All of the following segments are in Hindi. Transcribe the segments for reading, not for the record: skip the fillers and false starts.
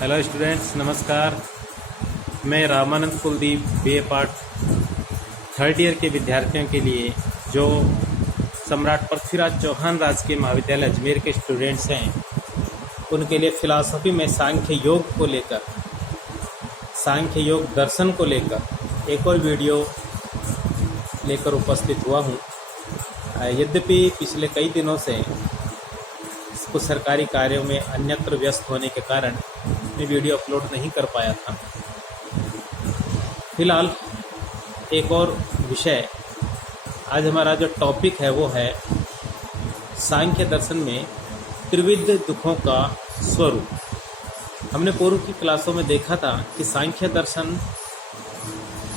हेलो स्टूडेंट्स, नमस्कार। मैं Ramanand Kuldeep BA part third year के विद्यार्थियों के लिए जो सम्राट पृथ्वीराज चौहान राजकीय महाविद्यालय अजमेर के स्टूडेंट्स हैं, उनके लिए फिलॉसफी में सांख्य योग को लेकर, सांख्य योग दर्शन को लेकर एक और वीडियो लेकर उपस्थित हुआ हूँ। यद्यपि पिछले कई दिनों से कुछ सरकारी कार्यों में अन्यत्र व्यस्त होने के कारण मैं वीडियो अपलोड नहीं कर पाया था। फिलहाल एक और विषय, आज हमारा जो टॉपिक है वो है सांख्य दर्शन में त्रिविध दुखों का स्वरूप। हमने पूर्व की क्लासों में देखा था कि सांख्य दर्शन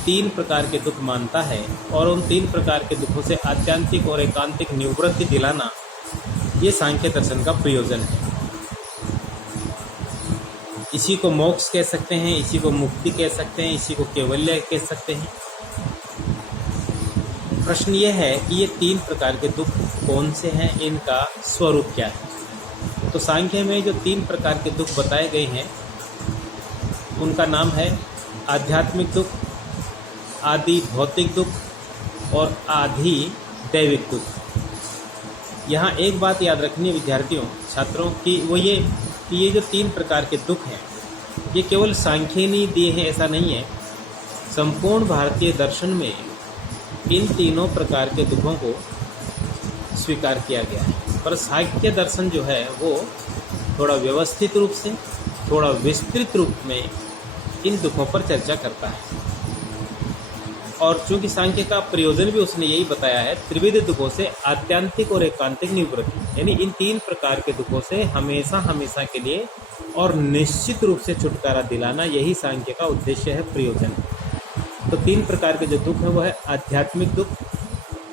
3 प्रकार के दुख मानता है और उन 3 प्रकार के दुखों से आत्यंतिक और एकांतिक निवृत्ति दिलाना ये सांख्य दर्शन का प्रयोजन है। इसी को मोक्ष कह सकते हैं, इसी को मुक्ति कह सकते हैं, इसी को कैवल्य कह सकते हैं। प्रश्न ये है कि ये 3 प्रकार के दुख कौन से हैं, इनका स्वरूप क्या है। तो सांख्य में जो 3 प्रकार के दुख बताए गए हैं उनका नाम है आध्यात्मिक दुख, आदि भौतिक दुख और आधि दैविक दुख। यहाँ एक बात याद रखनी है विद्यार्थियों, छात्रों की, वो ये कि ये जो 3 प्रकार के दुख हैं ये केवल सांख्य ने दिए हैं ऐसा नहीं है। संपूर्ण भारतीय दर्शन में इन तीनों प्रकार के दुखों को स्वीकार किया गया है, पर सांख्य दर्शन जो है वो थोड़ा व्यवस्थित रूप से, थोड़ा विस्तृत रूप में इन दुखों पर चर्चा करता है। और चूंकि सांख्य का प्रयोजन भी उसने यही बताया है, त्रिविध दुखों से आत्यंतिक और एकांतिक निवृत्ति, यानी इन 3 प्रकार के दुखों से हमेशा हमेशा के लिए और निश्चित रूप से छुटकारा दिलाना, यही सांख्य का उद्देश्य है, प्रयोजन। तो 3 प्रकार के जो दुख है वो है आध्यात्मिक दुख,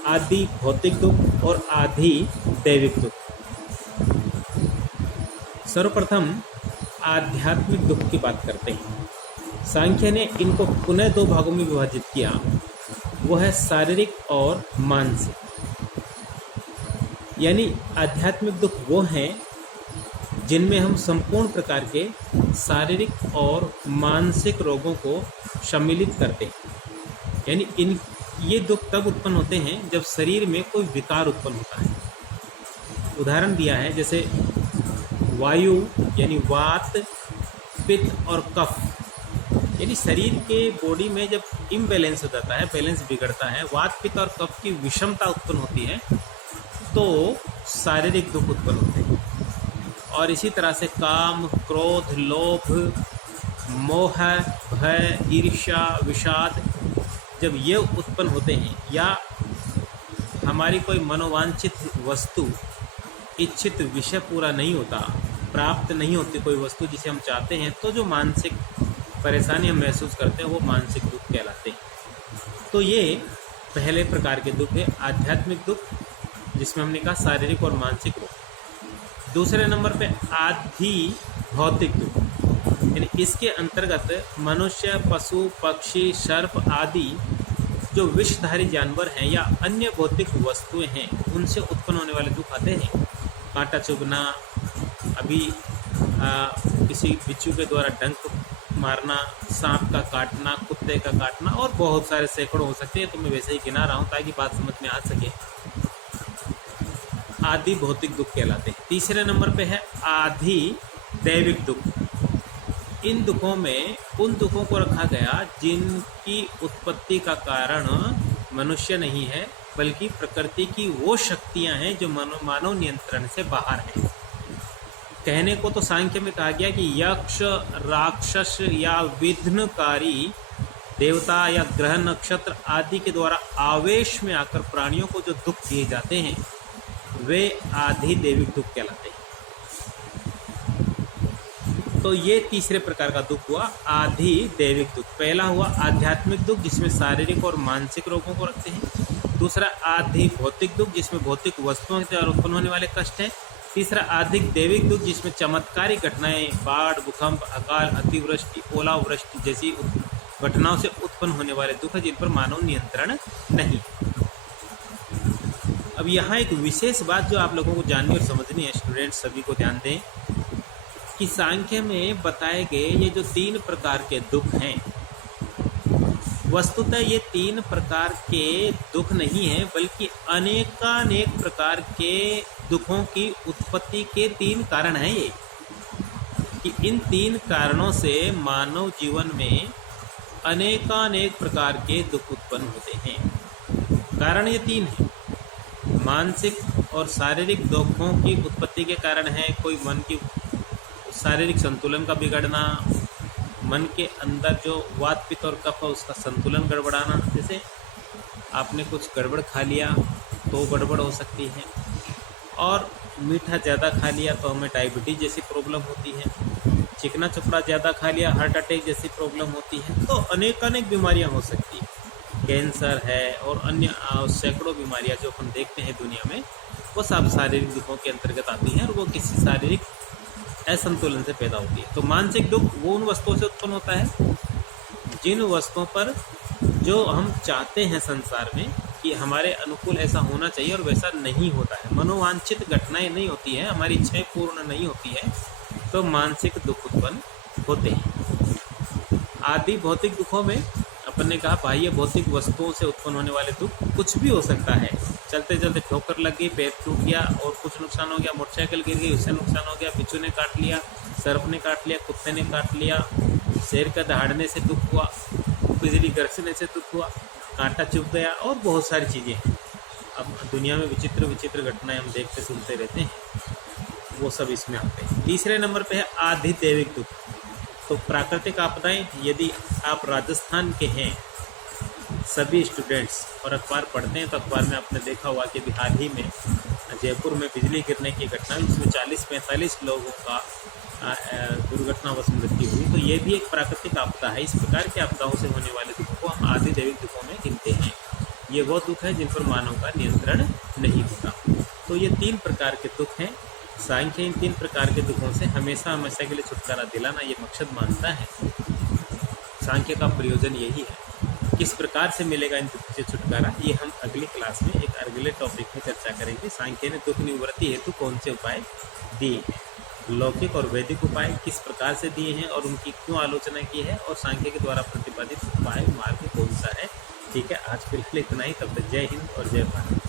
आदि भौतिक दुख और आधि दैविक दुख। सर्वप्रथम आध्यात्मिक दुख की बात करते हैं। सांख्य ने इनको पुनः 2 भागों में विभाजित किया, वो है शारीरिक और मानसिक। यानी आध्यात्मिक दुख वो हैं जिनमें हम संपूर्ण प्रकार के शारीरिक और मानसिक रोगों को सम्मिलित करते हैं। यानी ये दुख तब उत्पन्न होते हैं जब शरीर में कोई विकार उत्पन्न होता है। उदाहरण दिया है जैसे वायु यानी वात, पित्त और कफ, यानी शरीर के बॉडी में जब इम्बैलेंस हो जाता है, बैलेंस बिगड़ता है, वात पित्त और कफ की विषमता उत्पन्न होती है तो शारीरिक दुख उत्पन्न होते हैं। और इसी तरह से काम, क्रोध, लोभ, मोह, भय, ईर्ष्या, विषाद जब ये उत्पन्न होते हैं, या हमारी कोई मनोवांछित वस्तु, इच्छित विषय पूरा नहीं होता, प्राप्त नहीं होती कोई वस्तु जिसे हम चाहते हैं, तो जो मानसिक परेशानी हम महसूस करते हैं वो मानसिक दुख कहलाते हैं। तो ये पहले प्रकार के दुख है आध्यात्मिक दुख, जिसमें हमने कहा शारीरिक और मानसिक दुख। दूसरे नंबर पे आधि भौतिक दुख, यानी इसके अंतर्गत मनुष्य, पशु, पक्षी, सर्प आदि जो विषधारी जानवर हैं या अन्य भौतिक वस्तुएं हैं, उनसे उत्पन्न होने वाले दुख आते हैं। कांटा चुभना, अभी किसी बिच्छू के द्वारा डंक मारना, सांप का काटना, कुत्ते का काटना और बहुत सारे सैकड़ों हो सकते हैं, तो मैं वैसे ही गिना रहा हूँ ताकि बात समझ में आ सके। आदि भौतिक दुख कहलाते हैं। तीसरे नंबर पे है आधि दैविक दुख। इन दुखों में उन दुखों को रखा गया जिनकी उत्पत्ति का कारण मनुष्य नहीं है, बल्कि प्रकृति की वो शक्तियां हैं जो मानव नियंत्रण से बाहर हैं। कहने को तो सांख्य में कहा गया कि यक्ष, राक्षस या विघ्नकारी देवता या ग्रह, नक्षत्र आदि के द्वारा आवेश में आकर प्राणियों को जो दुख दिए जाते हैं वे आधि दैविक दुख कहलाते हैं। तो ये तीसरे प्रकार का दुख हुआ आधि दैविक दुख। पहला हुआ आध्यात्मिक दुख, जिसमें शारीरिक और मानसिक रोगों को रखते हैं। दूसरा आधि भौतिक दुख, जिसमें भौतिक वस्तुओं के द्वारा उत्पन्न होने वाले कष्ट हैं। तीसरा आधिक दैविक दुख, जिसमें चमत्कारी घटनाएं, बाढ़, भूकंप, अकाल, अतिवृष्टि, ओलावृष्टि जैसी घटनाओं से उत्पन्न होने वाले दुख है जिन पर मानव नियंत्रण नहीं। अब यहाँ एक विशेष बात जो आप लोगों को जाननी और समझनी है, स्टूडेंट्स सभी को ध्यान दें। कि सांख्य में बताए गए ये जो 3 प्रकार के दुख हैं, वस्तुतः ये 3 प्रकार के दुख नहीं हैं, बल्कि अनेकानेक प्रकार के दुखों की उत्पत्ति के 3 कारण हैं ये, कि इन 3 कारणों से मानव जीवन में अनेकानेक प्रकार के दुख उत्पन्न होते हैं। कारण ये 3 हैं। मानसिक और शारीरिक दुखों की उत्पत्ति के कारण है कोई मन की शारीरिक संतुलन का बिगड़ना, मन के अंदर जो वात पित्त और कफ है उसका संतुलन गड़बड़ाना, जैसे आपने कुछ गड़बड़ खा लिया तो गड़बड़ हो सकती है, और मीठा ज़्यादा खा लिया तो हमें डायबिटीज जैसी प्रॉब्लम होती है, चिकना चपड़ा ज़्यादा खा लिया हार्ट अटैक जैसी प्रॉब्लम होती है। तो अनेक बीमारियां हो सकती हैं, कैंसर है और अन्य सैकड़ों बीमारियां जो हम देखते हैं दुनिया में, वो सब शारीरिक दुखों के अंतर्गत आती हैं और वो किसी शारीरिक असंतुलन से पैदा होती है। तो मानसिक दुख वो उन वस्तुओं से उत्पन्न होता है जिन वस्तुओं पर जो हम चाहते हैं संसार में कि हमारे अनुकूल ऐसा होना चाहिए और वैसा नहीं होता है, मनोवांछित घटनाएं नहीं होती हैं, हमारी इच्छाएं पूर्ण नहीं होती है, तो मानसिक दुख उत्पन्न होते हैं। आदि भौतिक दुखों में अपन ने कहा बाह्य भौतिक वस्तुओं से उत्पन्न होने वाले दुख कुछ भी हो सकता है। चलते चलते ठोकर लग गई, पैर टूट गया और कुछ नुकसान हो गया, मोटरसाइकिल गिर गई उससे नुकसान हो गया, बिच्छू ने काट लिया, सर्प ने काट लिया, कुत्ते ने काट लिया, शेर का दहाड़ने से दुख हुआ, बिजली गरजने से दुख हुआ, कांटा चुभ गया, और बहुत सारी चीज़ें हैं। अब दुनिया में विचित्र विचित्र घटनाएं हम देखते सुनते रहते हैं, वो सब इसमें आते हैं। तीसरे नंबर पे है आधिदैविक दुख। तो प्राकृतिक आपदाएं, यदि आप राजस्थान के हैं सभी स्टूडेंट्स और अखबार पढ़ते हैं तो अखबार में आपने देखा होगा कि हाल ही में जयपुर में बिजली गिरने की घटना, उसमें 40-45 लोगों का दुर्घटनावश मृत्यु हुई। तो ये भी एक प्राकृतिक आपदा है। इस प्रकार की आपदाओं से होने वाले दुखों को हम आधिदैविक दुखों में गिनते हैं। ये वो दुख है जिन पर मानव का नियंत्रण नहीं होता। तो ये 3 प्रकार के दुख हैं। सांख्य इन 3 प्रकार के दुखों से हमेशा हमेशा के लिए छुटकारा दिलाना ये मकसद मानता है। सांख्य का प्रयोजन यही है। किस प्रकार से मिलेगा इन दुख से छुटकारा, ये हम अगली क्लास में एक अगले टॉपिक में चर्चा करेंगे। सांख्य ने दुख निवृत्ति हेतु कौन से उपाय दिए हैं, लौकिक और वैदिक उपाय किस प्रकार से दिए हैं और उनकी क्यों आलोचना की है, और सांख्य के द्वारा प्रतिपादित उपाय मार्ग कौन सा है। ठीक है, आज फिलहाल इतना ही। तब तक जय हिंद और जय भारत।